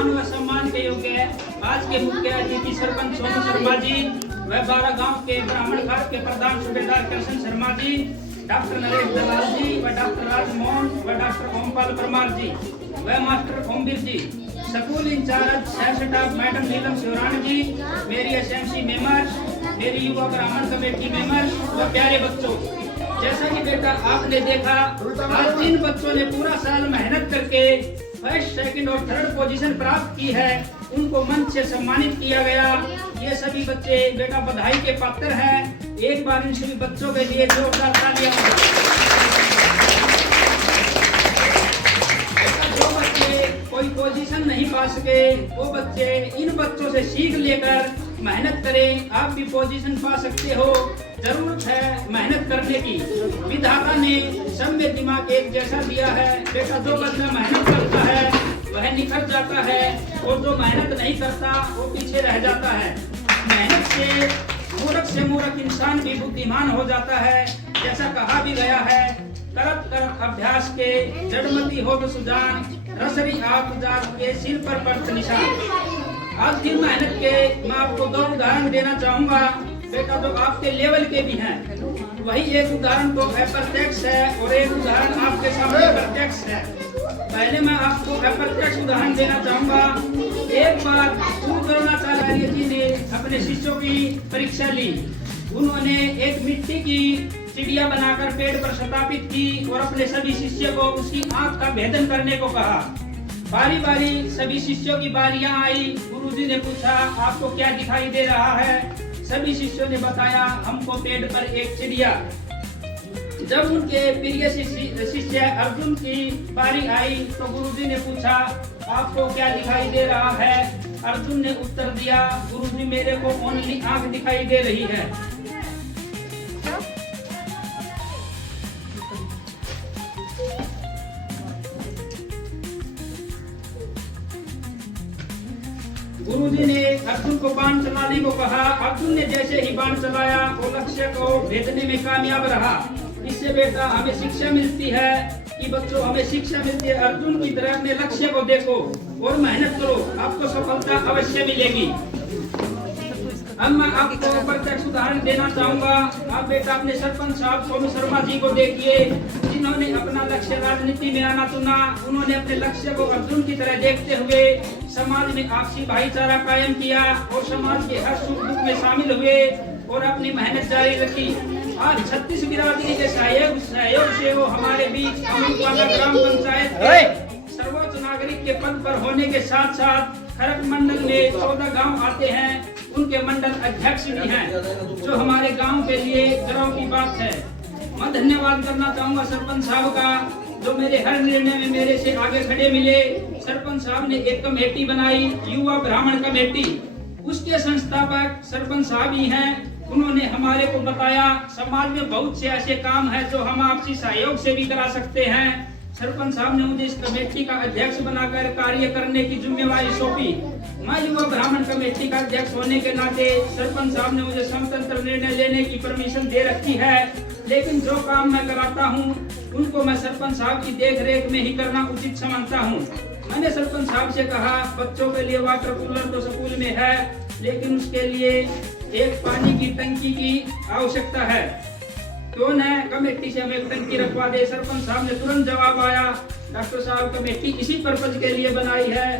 मान व सम्मान के योग्य आज के मुख्य अतिथि सरपंच सोनू शर्मा जी व 12 गांव के ब्राह्मण घाट के प्रधान सूबेदार कृष्ण शर्मा जी, डॉक्टर नरेश दलाल जी व डॉक्टर राजमोहन व डॉक्टर ओमपाल परमार जी व मास्टर ओमवीर जी, स्कूल इंचार्ज स्टाफ मैडम नीलम शिवराण जी, मेरी एसएमसी मेंबर्स, मेरी युवा ब्राह्मण कमेटी मेंबर्स व प्यारे बच्चों, जैसा कि बेटा आपने देखा आज जिन बच्चों ने पूरा साल मेहनत करके फर्स्ट, सेकंड और थर्ड पोजीशन प्राप्त की है उनको मंच से सम्मानित किया गया। ये सभी बच्चे बेटा बधाई के पात्र हैं। एक बार इन सभी बच्चों के लिए जोरदार तालियां। जो बच्चे कोई पोजीशन नहीं पा सके वो बच्चे इन बच्चों से सीख लेकर मेहनत करें। आप भी पोजीशन पा सकते हो, जरूरत है मेहनत करने की। विधाता ने सब में दिमाग एक जैसा दिया है। बेटा जो बच्चा मेहनत करता है वह निखर जाता है और जो मेहनत नहीं करता वो पीछे रह जाता है। मेहनत से मूर्ख इंसान भी बुद्धिमान हो जाता है। जैसा कहा भी गया है, करत करत अभ्यास के जड़मती हो सुजान, रसरी आप जात के सिर पर पड़त निशान। आज की मेहनत के मैं आपको 2 उदाहरण देना चाहूंगा बेटा, जो आपके लेवल के भी हैं। वही एक उदाहरण तो अप्रत्यक्ष है और एक उदाहरण आपके सामने प्रत्यक्ष है। पहले मैं आपको अप्रत्यक्ष उदाहरण देना चाहूंगा। एक बार द्रोणाचार्य जी ने अपने शिष्यों की परीक्षा ली। उन्होंने एक मिट्टी की चिड़िया बनाकर पेड़ पर स्थापित की और अपने सभी शिष्यों को उसकी आंख का भेदन करने को कहा। बारी बारी सभी शिष्यों की बारियां आई। गुरुजी ने पूछा आपको क्या दिखाई दे रहा है? सभी शिष्यों ने बताया हमको पेड़ पर एक चिड़िया। जब उनके प्रिय शिष्य अर्जुन की बारी आई तो गुरुजी ने पूछा आपको क्या दिखाई दे रहा है? अर्जुन ने उत्तर दिया गुरुजी मेरे को ओनली आंख दिखाई दे रही है। गुरुजी ने अर्जुन को बाण चलाने को कहा। अर्जुन ने जैसे ही बाण चलाया वो लक्ष्य को भेदने में कामयाब रहा। इससे बेटा हमें शिक्षा मिलती है कि बच्चों हमें शिक्षा मिलती है अर्जुन की तरह अपने लक्ष्य को देखो और मेहनत करो, आपको सफलता अवश्य मिलेगी। अब मैं आपको प्रत्यक्ष उदाहरण देना चाहूंगा। आप बेटा अपने सरपंच साहब सोनू शर्मा जी को देखिए, जिन्होंने अपना लक्ष्य राजनीति में आना चुना। उन्होंने अपने लक्ष्य को अर्जुन की तरह देखते हुए समाज में आपसी भाईचारा कायम किया और समाज के हर सुख दुख में शामिल हुए और अपनी मेहनत जारी रखी। आज 36 बिरादरी के सहयोग से वो हमारे बीच अमृतवाला ग्राम पंचायत के सर्वोच्च नागरिक के पद पर होने के साथ साथ खरक मंडल में 14 गांव आते हैं। उनके मंडल अध्यक्ष भी हैं, जो हमारे गांव के लिए गर्व की बात है। मैं धन्यवाद करना चाहूंगा सरपंच साहब का, जो मेरे हर निर्णय में मेरे से आगे खड़े मिले। सरपंच साहब ने एक कमेटी बनाई, युवा ब्राह्मण कमेटी। उसके संस्थापक सरपंच साहब ही हैं। उन्होंने हमारे को बताया समाज में बहुत से ऐसे काम है जो हम आपसी सहयोग से भी करा सकते हैं। सरपंच साहब ने मुझे इस कमेटी का अध्यक्ष बनाकर कार्य करने की जिम्मेवारी सौंपी। मैं युवा ब्राह्मण कमेटी का अध्यक्ष होने के नाते सरपंच साहब ने मुझे स्वतंत्र निर्णय लेने की परमिशन दे रखी है, लेकिन जो काम मैं कराता हूं उनको मैं सरपंच साहब की देख रेख में ही करना उचित समझता हूं। मैंने सरपंच साहब से कहा बच्चों के लिए वाटर कूलर तो स्कूल में है, लेकिन उसके लिए एक पानी की टंकी की आवश्यकता है। क्यों न कमेटी से हमें एक टंकी रखवा दे। सरपंच साहब ने तुरंत जवाब आया डॉक्टर साहब कमेटी इसी पर्पज के लिए बनाई है।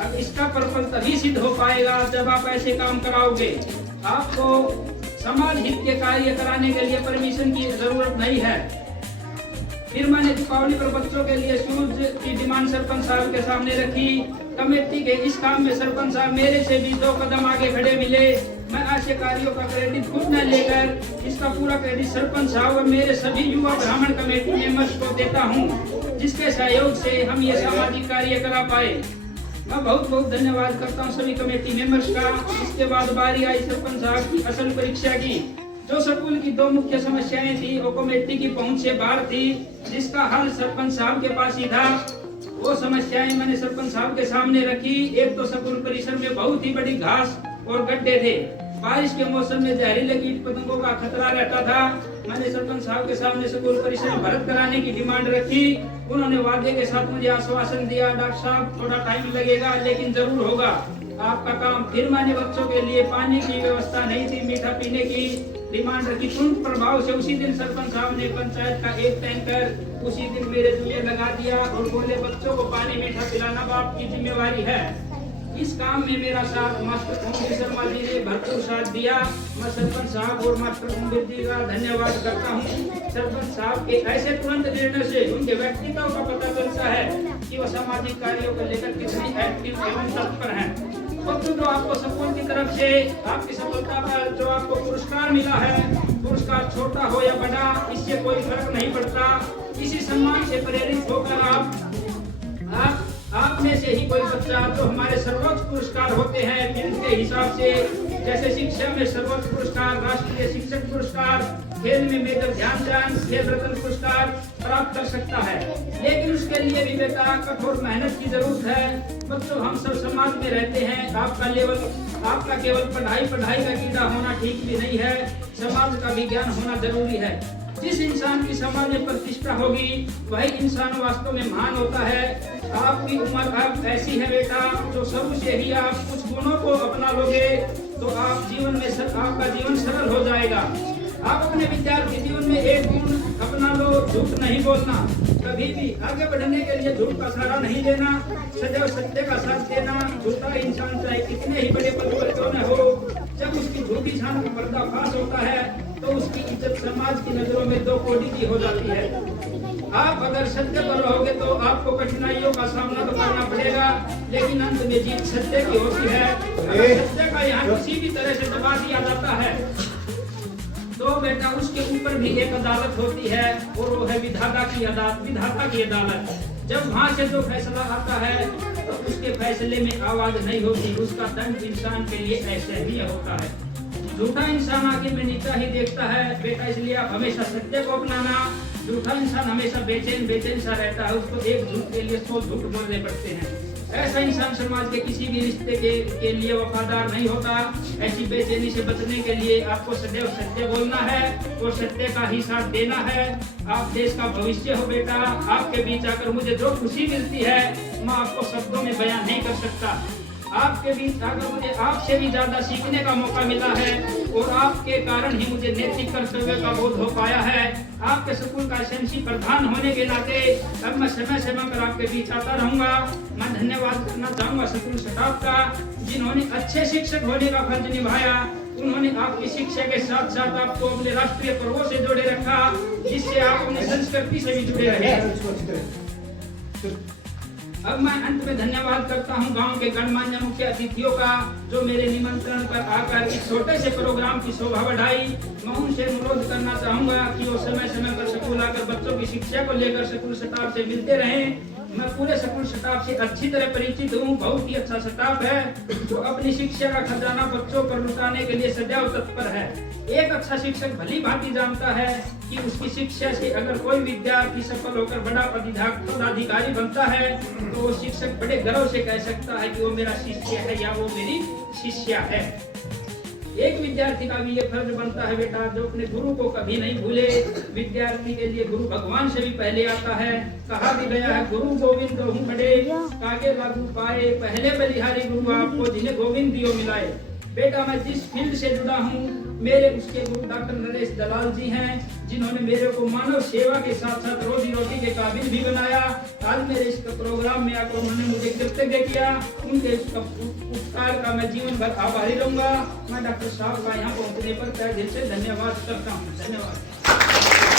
अब इसका पर्पज तभी सिद्ध हो पाएगा जब आप ऐसे काम कराओगे। आपको समाज हित के कार्य कराने के लिए परमिशन की जरूरत नहीं है। फिर मैंने दीपावली पर बच्चों के लिए शूज की डिमांड सरपंच साहब के सामने रखी। कमेटी के इस काम में सरपंच साहब मेरे से भी 2 कदम आगे खड़े मिले। मैं ऐसे कार्यों का क्रेडिट खुद न लेकर इसका पूरा क्रेडिट सरपंच साहब और मेरे सभी युवा ब्राह्मण कमेटी मेंबर्स को देता हूं, जिसके सहयोग से हम ये सामाजिक कार्य करा पाए। मैं बहुत बहुत धन्यवाद करता हूं सभी कमेटी मेंबर्स का। इसके बाद बारी आई सरपंच साहब की असल परीक्षा की। जो स्कूल की 2 मुख्य समस्याएं थी वो कमेटी की पहुंच से बाहर थी, जिसका हल सरपंच साहब के पास ही था। वो समस्याएं मैंने सरपंच साहब के सामने रखी। एक तो स्कूल परिसर में बहुत ही बड़ी घास और गड्ढे थे। बारिश के मौसम में जहरीले कीट पतंगों का खतरा रहता था। मैंने सरपंच साहब के सामने स्कूल परिसर में भर्ती कराने की डिमांड रखी। उन्होंने वादे के साथ मुझे आश्वासन दिया, डॉक्टर साहब थोड़ा टाइम लगेगा लेकिन जरूर होगा आपका काम। फिर मैंने बच्चों के लिए पानी की व्यवस्था नहीं थी, मीठा पीने की डिमांड रखी। तुरंत प्रभाव से उसी दिन सरपंच साहब ने पंचायत का एक टैंकर उसी दिन मेरे जुए लगा दिया और बोले बच्चों को पानी मीठा पिलाना बाप की जिम्मेवारी है। इस काम में मेरा साथ मास्टर ओम शर्मा जी ने भरपूर साथ दिया। मैं सरपंच साहब और मास्टर ओम जी का धन्यवाद करता हूँ। सरपंच साहब के ऐसे तुरंत निर्णय से उनके व्यक्तित्व का पता चलता है कि वो सामाजिक कार्यों को लेकर कितनी एक्टिव एवं तत्पर हैं। बच्चों जो आपको स्कूल की तरफ से आपकी सफलता पर जो आपको पुरस्कार मिला है, पुरस्कार छोटा हो या बड़ा इससे कोई फर्क नहीं पड़ता। इसी सम्मान से प्रेरित होकर आप में से ही कोई बच्चा जो हमारे सर्वोच्च पुरस्कार होते हैं जिनके हिसाब से, जैसे शिक्षा में सर्वोच्च पुरस्कार, राष्ट्रीय शिक्षक पुरस्कार, खेल में मेजर ध्यानचंद खेल रत्न पुरस्कार प्राप्त कर सकता है। लेकिन उसके लिए भी बेटा कठोर मेहनत की जरूरत है। बच्चों हम सब समाज में रहते हैं, आपका केवल पढ़ाई का कीड़ा होना ठीक भी नहीं है, समाज का भी ज्ञान होना जरूरी है। जिस इंसान की समाज में प्रतिष्ठा होगी वही इंसान वास्तव में महान होता है। आपकी उम्र अब ऐसी है बेटा, जो शुरू से ही आप कुछ गुणों को अपना लोगे तो आप जीवन में आपका जीवन सरल हो जाएगा। आप अपने विद्यार्थी जीवन में एक गुण अपना लो, झूठ नहीं बोलना। कभी भी आगे बढ़ने के लिए झूठ का सहारा नहीं लेना, सदैव सत्य का साथ देना। झूठा इंसान चाहे कितने ही बड़े पद पर क्यों न हो, जब उसकी झूठी शान का पर्दाफाश होता है तो उसकी इज्जत समाज की नजरों में दो कोड़ी की हो जाती है। आप अगर सत्य पर रहोगे तो आपको कठिनाइयों का सामना तो करना पड़ेगा, लेकिन अंत में जीत सत्य की होती है। अगर सत्य का यहाँ किसी भी तरह से दबा दिया जाता है तो बेटा उसके ऊपर भी एक अदालत होती है और वो है विधाता की अदालत। जब वहाँ से जो फैसला आता है तो उसके फैसले में आवाज नहीं होती, उसका दंड इंसान के लिए ऐसे ही होता है। झूठा इंसान आगे में नीचा ही देखता है बेटा, इसलिए आप हमेशा सत्य को अपनाना। झूठा इंसान हमेशा बेचैन सा रहता है, उसको एक झूठ के लिए 100 झूठ बोलने पड़ते हैं। ऐसा इंसान समाज के किसी भी रिश्ते के लिए वफादार नहीं होता। ऐसी बेचैनी से बचने के लिए आपको सदैव सत्य बोलना है और सत्य का ही साथ देना है। आप देश का भविष्य हो बेटा। आपके बीच आकर मुझे जो खुशी मिलती है मैं आपको शब्दों में बयान नहीं कर सकता। आपके बीच आकर मुझे आपसे भी ज्यादा सीखने का मौका मिला है और आपके कारण ही मुझे नैतिक कर्तव्य का बोध हो पाया है। आपके स्कूल का एसएमसी प्रधान होने के नाते अब मैं समय पर आपके बीच आता रहूंगा। मैं धन्यवाद करना चाहूंगा स्कूल स्टाफ का, जिन्होंने अच्छे शिक्षक होने का फर्ज निभाया। उन्होंने आपकी शिक्षा के साथ साथ आपको अपने राष्ट्रीय पर्वों से जोड़े रखा, जिससे आप अपनी संस्कृति से भी जुड़े रहे। अब मैं अंत में धन्यवाद करता हूं गांव के गणमान्य मुख्य अतिथियों का, जो मेरे निमंत्रण पर आकर इस छोटे से प्रोग्राम की शोभा बढ़ाई। मैं उनसे अनुरोध करना चाहूंगा कि वो समय पर स्कूल आकर बच्चों की शिक्षा को लेकर स्कूल स्टाफ से मिलते रहें। मैं पूरे स्कूल स्टाफ से अच्छी तरह परिचित हूँ। बहुत ही अच्छा स्टाफ है जो अपनी शिक्षा का खजाना बच्चों पर लुटाने के लिए सदैव तत्पर है। एक अच्छा शिक्षक भली भांति जानता है कि उसकी शिक्षा से अगर कोई विद्यार्थी सफल होकर बड़ा पदाधिकारी बनता है तो वो शिक्षक बड़े गर्व से कह सकता है कि वो मेरा शिष्य है या वो मेरी शिष्या है। एक विद्यार्थी का भी ये फर्ज बनता है बेटा, जो अपने गुरु को कभी नहीं भूले। विद्यार्थी के लिए गुरु भगवान से भी पहले आता है। कहा भी गया है गुरु गोविंद हूँ बड़े, कागे लागू पाए, पहले बलिहारी गुरु आपको जिन्हें गोविंद दियो मिलाए। बेटा मैं जिस फील्ड से जुड़ा हूँ मेरे उसके गुरु डॉक्टर नरेश दलाल जी हैं, जिन्होंने मेरे को मानव सेवा के साथ साथ रोजी रोटी के काबिल भी बनाया। आज मेरे इस प्रोग्राम में आकर उन्होंने मुझे कृतज्ञ किया। उनके उपकार का मैं जीवन भर आभारी रहूंगा। मैं डॉक्टर साहब का यहाँ पहुँचने पर तहे दिल से धन्यवाद करता हूँ। धन्यवाद।